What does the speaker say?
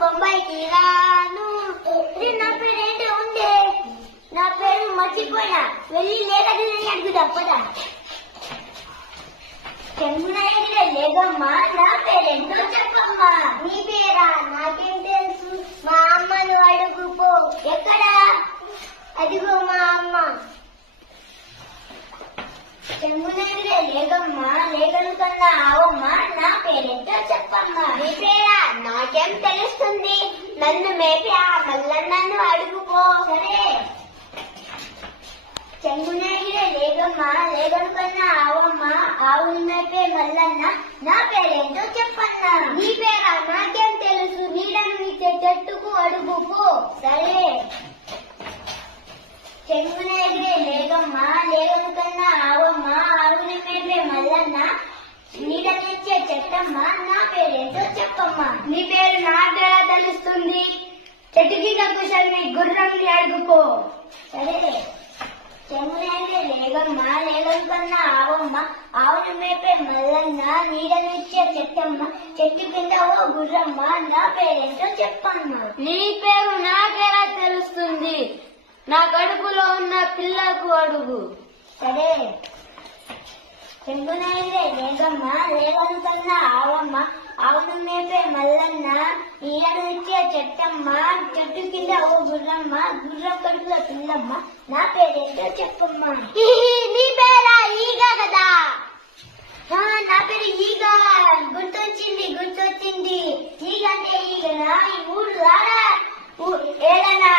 బొంబాయికి రాను. నా పేరు ఏంటి ఉండే, నా పేరు మర్చిపోయినా. వెళ్ళి లేదని అడుగుదా పదా. చెంగున ఎగిరే లేదమ్మా, నా పేరేంటో చెప్పమ్మా. నీ పేరా? నాకేం తెలుసు, మా అమ్మను అడుగుపో. ఎక్కడా? అదిగో మా అమ్మ. చెంగున ఎగిరే లేదమ్మా, లేగలు కన్నా ఆవమ్మా, నా పేరేంటో చెప్పమ్మా. నీ పేరా? నాకేం తెలుస్తుంది, నన్ను మేపి ఆ మల్లన్నను అడుగుపో. సరే. చెంగున ఎగిరే లేదమ్మా, లేగలు కన్నా ఆవమ్మా, ఆవును మేపే మల్లన్న, నా పేరేంటో చెప్పన్నా. నీ పేరా? నాకేం తెలుసు, నీడను ఇచ్చే చెట్టుకు అడుగుపో. సరే. చెంగున ఎగిరే లేదమ్మా, లేగలు కన్నా ఆవమ్మా, ఆవును మేపే మల్లన్న, నీడనిచ్చే చెట్టమ్మా, నా పేరేంటో చెప్పమ్మా. నీ పేరు నాకెలా తెలుస్తుంది, చెట్టు కింద కూర్చొని గుర్రంని అడుగుపో. సరే. చెంగున ఎగిరే లేగమ్మా, లేగలు కన్నా ఆవమ్మ, ఆవును మేపే మల్లన్న, నీడనిచ్చే చెట్టమ్మ, చెట్టు కింద ఓ గుర్రమ్మ, నా పేరేంటో చెప్పమ్మా. నీ పేరు నాకెలా తెలుస్తుంది, నా కడుపులో ఉన్న పిల్లకు అడుగు. సరే. చెంగున ఎగిరే లేగమ్మ, లేగలు కన్నా ఆవమ్మ, ఆవును మేపే మల్లన్న, నీడనిచ్చే చెట్టమ్మ, చెట్టు కింద ఓ గుర్రమ్మ, గుర్రం కడుపులో పిల్లమ్మ, నా పేరేంటో చెప్పమ్మా. నీ పేరా? ఈగ కదా. నా పేరు ఈగ. గుర్తొచ్చింది. ఈగ అంటే ఈగనా? ఈ ఊరు రాడా ఏదనా